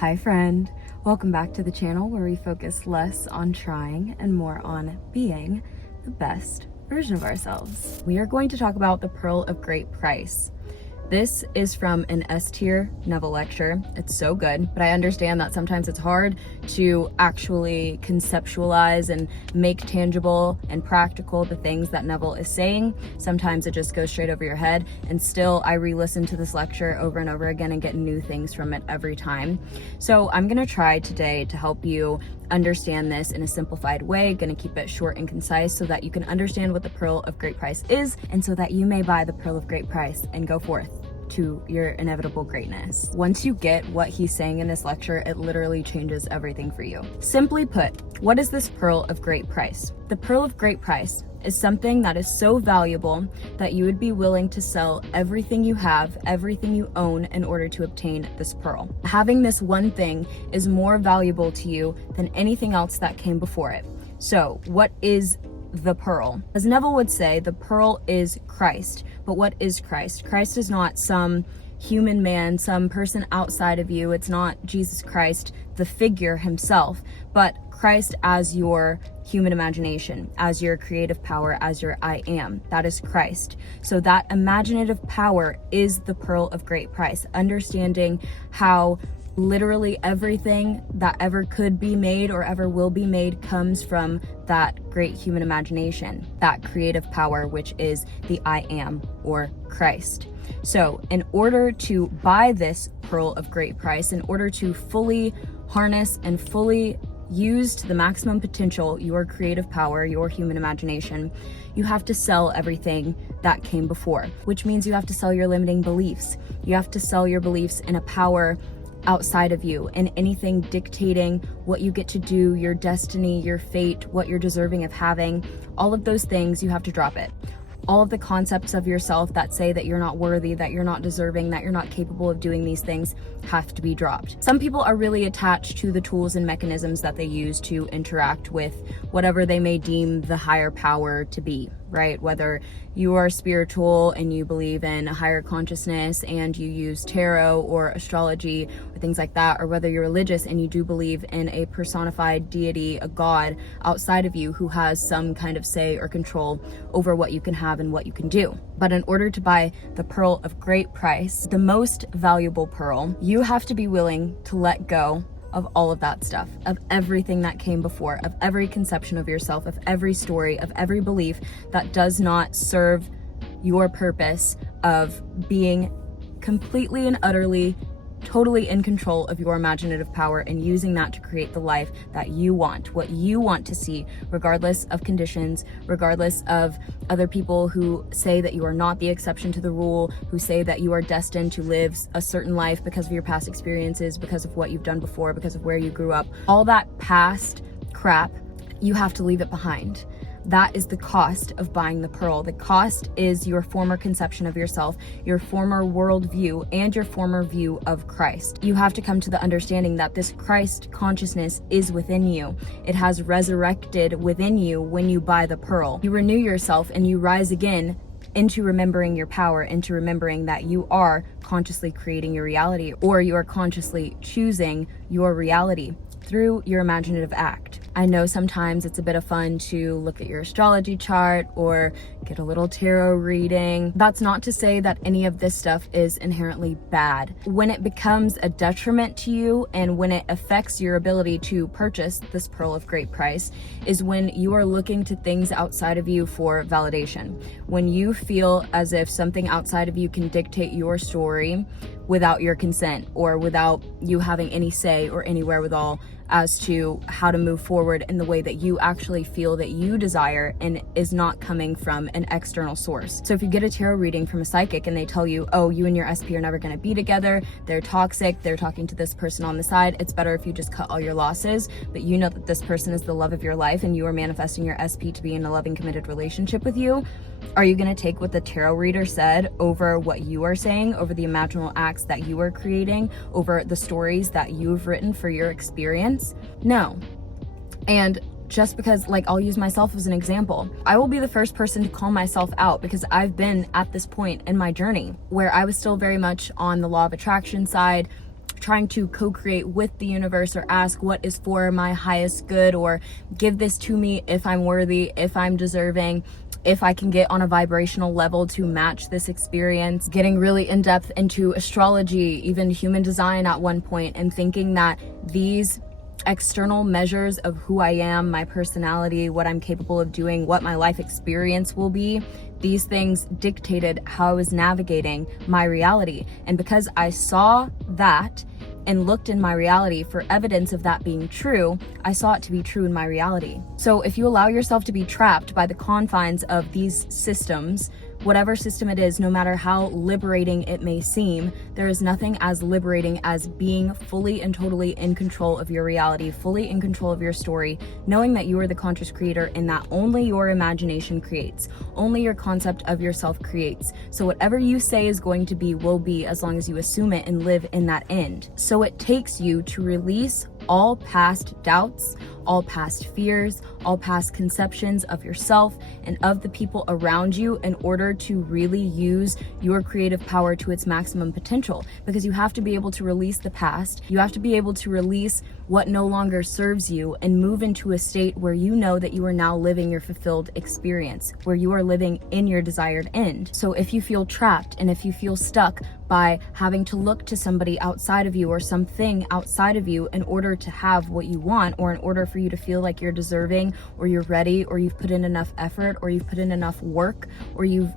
Hi friend, welcome back to the channel where we focus less on trying and more on being the best version of ourselves. We are going to talk about the pearl of great price. This is from an S-tier Neville lecture. It's so good, but I understand that sometimes it's hard to actually conceptualize and make tangible and practical the things that Neville is saying. Sometimes it just goes straight over your head, and still I re-listen to this lecture over and over again and get new things from it every time. So I'm gonna try today to help you understand this in a simplified way, gonna keep it short and concise so that you can understand what the pearl of great price is, and so that you may buy the pearl of great price and go forth to your inevitable greatness. Once you get what he's saying in this lecture, it literally changes everything for you. Simply put, what is this pearl of great price? The pearl of great price is something that is so valuable that you would be willing to sell everything you have, everything you own in order to obtain this pearl. Having this one thing is more valuable to you than anything else that came before it. So what is the pearl? As Neville would say, the pearl is Christ. But what is Christ? Christ is not some human man, some person outside of you. It's not Jesus Christ, the figure himself, but Christ as your human imagination, as your creative power, as your I am. That is Christ. So that imaginative power is the pearl of great price. Understanding how literally everything that ever could be made or ever will be made comes from that great human imagination, that creative power, which is the I am, or Christ. So in order to buy this pearl of great price, in order to fully harness and fully use to the maximum potential your creative power, your human imagination, you have to sell everything that came before, which means you have to sell your limiting beliefs. You have to sell your beliefs in a power outside of you, and anything dictating what you get to do, your destiny, your fate, what you're deserving of having, all of those things, you have to drop it. All of the concepts of yourself that say that you're not worthy, that you're not deserving, that you're not capable of doing these things have to be dropped. Some people are really attached to the tools and mechanisms that they use to interact with whatever they may deem the higher power to be, right? Whether you are spiritual and you believe in a higher consciousness and you use tarot or astrology or things like that, or whether you're religious and you do believe in a personified deity, a god outside of you who has some kind of say or control over what you can have and what you can do. But in order to buy the pearl of great price, the most valuable pearl, you have to be willing to let go of all of that stuff, of everything that came before, of every conception of yourself, of every story, of every belief that does not serve your purpose of being completely and utterly, totally in control of your imaginative power and using that to create the life that you want, what you want to see, regardless of conditions, regardless of other people who say that you are not the exception to the rule, who say that you are destined to live a certain life because of your past experiences, because of what you've done before, because of where you grew up. All that past crap, you have to leave it behind. That is the cost of buying the pearl. The cost is your former conception of yourself, your former worldview, and your former view of Christ. You have to come to the understanding that this Christ consciousness is within you. It has resurrected within you when you buy the pearl. You renew yourself and you rise again into remembering your power, into remembering that you are consciously creating your reality, or you are consciously choosing your reality through your imaginative act. I know sometimes it's a bit of fun to look at your astrology chart or get a little tarot reading. That's not to say that any of this stuff is inherently bad. When it becomes a detriment to you and when it affects your ability to purchase this pearl of great price is when you are looking to things outside of you for validation. When you feel as if something outside of you can dictate your story without your consent or without you having any say or any wherewithal as to how to move forward in the way that you actually feel that you desire and is not coming from an external source. So if you get a tarot reading from a psychic and they tell you, oh, you and your SP are never going to be together, they're toxic, they're talking to this person on the side, it's better if you just cut all your losses, but you know that this person is the love of your life and you are manifesting your SP to be in a loving, committed relationship with you, are you going to take what the tarot reader said over what you are saying, over the imaginal acts that you are creating, over the stories that you've written for your experience? No. And just because, like, I'll use myself as an example. I will be the first person to call myself out because I've been at this point in my journey where I was still very much on the law of attraction side, trying to co-create with the universe or ask what is for my highest good, or give this to me if I'm worthy, if I'm deserving, if I can get on a vibrational level to match this experience. Getting really in depth into astrology, even human design at one point, and thinking that these external measures of who I am, my personality, what I'm capable of doing, what my life experience will be, these things dictated how I was navigating my reality. And because I saw that and looked in my reality for evidence of that being true, I saw it to be true in my reality. So if you allow yourself to be trapped by the confines of these systems, whatever system it is, no matter how liberating it may seem, there is nothing as liberating as being fully and totally in control of your reality, fully in control of your story, knowing that you are the conscious creator and that only your imagination creates, only your concept of yourself creates. So whatever you say is going to be will be, as long as you assume it and live in that end. So it takes you to release all past doubts, all past fears, all past conceptions of yourself and of the people around you in order to really use your creative power to its maximum potential. Because you have to be able to release the past, you have to be able to release what no longer serves you and move into a state where you know that you are now living your fulfilled experience, where you are living in your desired end. So if you feel trapped and if you feel stuck by having to look to somebody outside of you or something outside of you in order to have what you want, or in order for you to feel like you're deserving, or you're ready, or you've put in enough effort, or you've put in enough work, or you've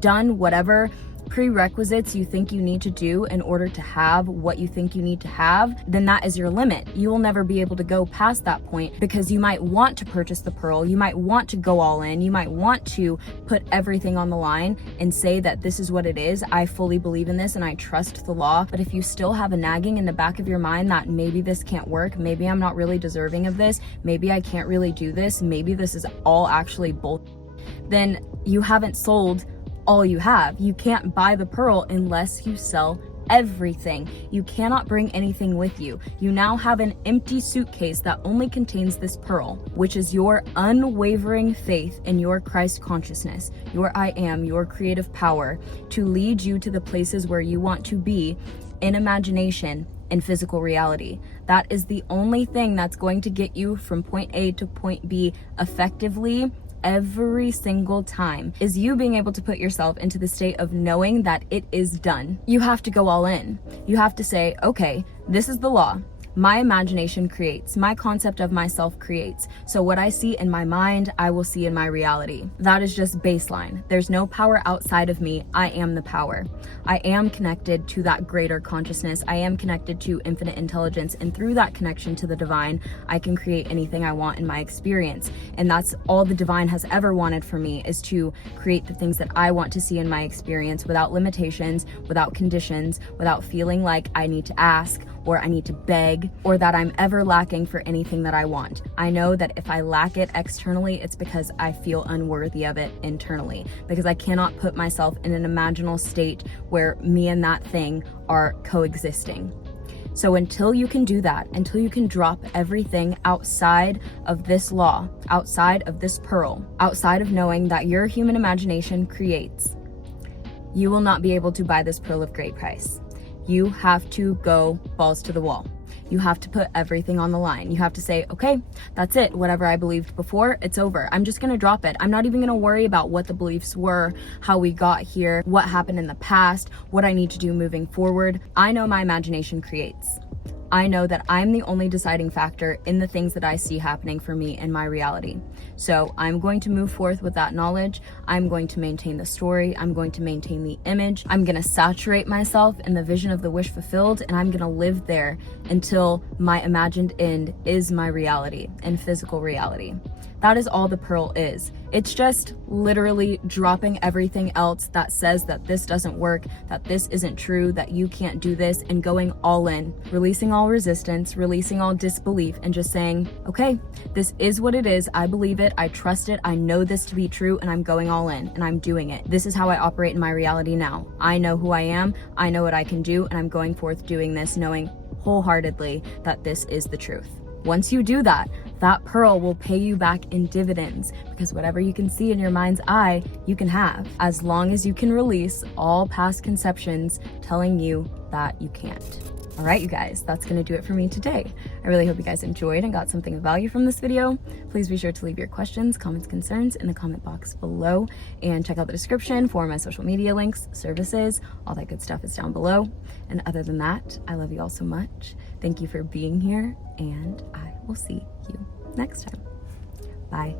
done whatever prerequisites you think you need to do in order to have what you think you need to have, then that is your limit. You will never be able to go past that point, because you might want to purchase the pearl, you might want to go all in, you might want to put everything on the line and say that this is what it is, I fully believe in this and I trust the law. But if you still have a nagging in the back of your mind that maybe this can't work, maybe I'm not really deserving of this, maybe I can't really do this, maybe this is all actually bull, then you haven't sold all you have. You can't buy the pearl unless you sell everything. You cannot bring anything with you. You now have an empty suitcase that only contains this pearl, which is your unwavering faith in your Christ consciousness, your I am, your creative power to lead you to the places where you want to be in imagination and physical reality. That is the only thing that's going to get you from point A to point B effectively every single time, is you being able to put yourself into the state of knowing that it is done. You have to go all in. You have to say, okay, this is the law. My imagination creates, my concept of myself creates. So what I see in my mind, I will see in my reality. That is just baseline. There's no power outside of me. I am the power. I am connected to that greater consciousness. I am connected to infinite intelligence. And through that connection to the divine, I can create anything I want in my experience. And that's all the divine has ever wanted for me, is to create the things that I want to see in my experience without limitations, without conditions, without feeling like I need to ask or I need to beg, or that I'm ever lacking for anything that I want. I know that if I lack it externally, it's because I feel unworthy of it internally, because I cannot put myself in an imaginal state where me and that thing are coexisting. So until you can do that, until you can drop everything outside of this law, outside of this pearl, outside of knowing that your human imagination creates, you will not be able to buy this pearl of great price. You have to go balls to the wall. You have to put everything on the line. You have to say, okay, that's it. Whatever I believed before, it's over. I'm just gonna drop it. I'm not even gonna worry about what the beliefs were, how we got here, what happened in the past, what I need to do moving forward. I know my imagination creates. I know that I'm the only deciding factor in the things that I see happening for me in my reality. So I'm going to move forth with that knowledge. I'm going to maintain the story. I'm going to maintain the image. I'm going to saturate myself in the vision of the wish fulfilled, and I'm going to live there until my imagined end is my reality and physical reality. That is all the pearl is. It's just literally dropping everything else that says that this doesn't work, that this isn't true, that you can't do this, and going all in, releasing all resistance, releasing all disbelief, and just saying, okay, this is what it is. I believe it. I trust it. I know this to be true, and I'm going all in, and I'm doing it. This is how I operate in my reality now. I know who I am. I know what I can do, and I'm going forth doing this, knowing wholeheartedly that this is the truth. Once you do that, that pearl will pay you back in dividends, because whatever you can see in your mind's eye, you can have, as long as you can release all past conceptions telling you that you can't. All right, you guys, that's gonna do it for me today. I really hope you guys enjoyed and got something of value from this video. Please be sure to leave your questions, comments, concerns in the comment box below, and check out the description for my social media links, services, all that good stuff is down below. And other than that, I love you all so much. Thank you for being here, and I will see you next time. Bye.